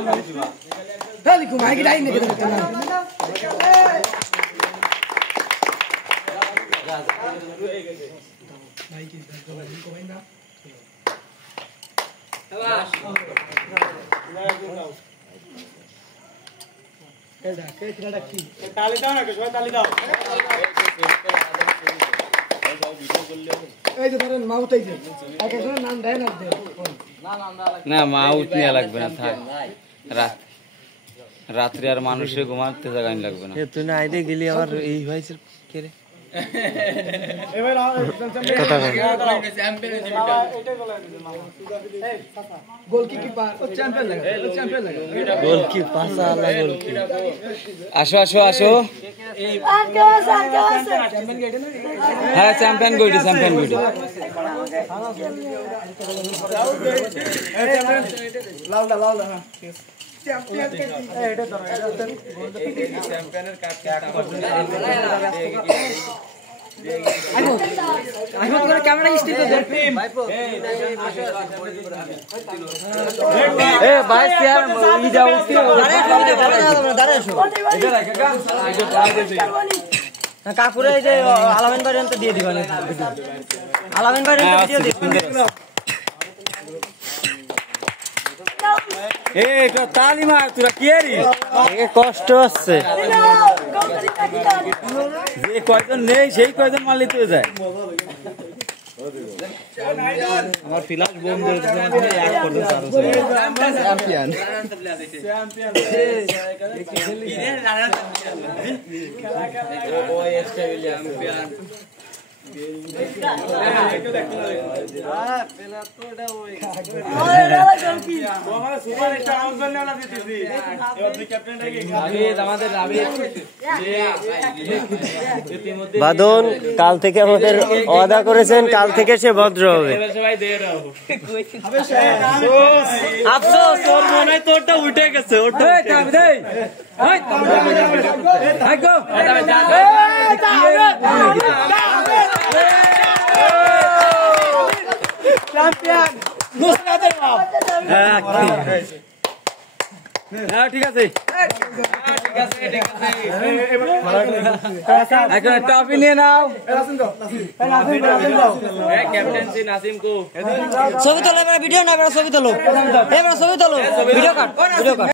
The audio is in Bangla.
Dali kumai kita ini kita. ताली दाओ ना किशोर ताली दाओ এই যে ধরেন মা উঠাইছে এক একজনের নাম দেয় না না মা উঠতে লাগবে না থাক রাত্রে আর মানুষের ঘুমাতে জায়গা লাগবে না তুই না আইডে গেলি আমার এই হয়েছে কে রে এবার কথা বল গোলকিপার ও চ্যাম্পিয়ন লাগে গোলকি পাসা আলা গোলকি আসো আসো আসো হ্যাঁ চ্যাম্পিয়ন গইডি লাউডা হ্যাঁ চ্যাম্পিয়নের কাট ক্যামেরা স্টিক এ ভাই यार ই যাও না কাকুরে এই যে আলামিন ভাই এন্ড দিয়ে দিবেন আলামিন ভাই এন্ড ভিডিও দিবেন এ তো তালি মার তোরা কি এরি এ কষ্ট হচ্ছে যে কয়জন নেই সেই কয়জন মারলি তো যায় আমার ফ্ল্যাশ বন্ধ হয়ে গেছে মানে এক করতে চালু চ্যাম্পিয়ন ওই চ্যাম্পিয়ন বাদন কাল থেকে আমাদের ওয়াদা করেছেন কাল থেকে সে ভদ্র হবে আফসোস তোর মনে হয় তোরটা উঠে গেছে ওটা চ্যাম্পিয়ন নুসরাতের বাপ হ্যাঁ ঠিক আছে এখন ট্রফি নিয়ে নাও ক্যাপ্টেন্সি নাসিম কো ছবি তোলো এবার ভিডিও না এবার ছবি তোলো ভিডিও কাট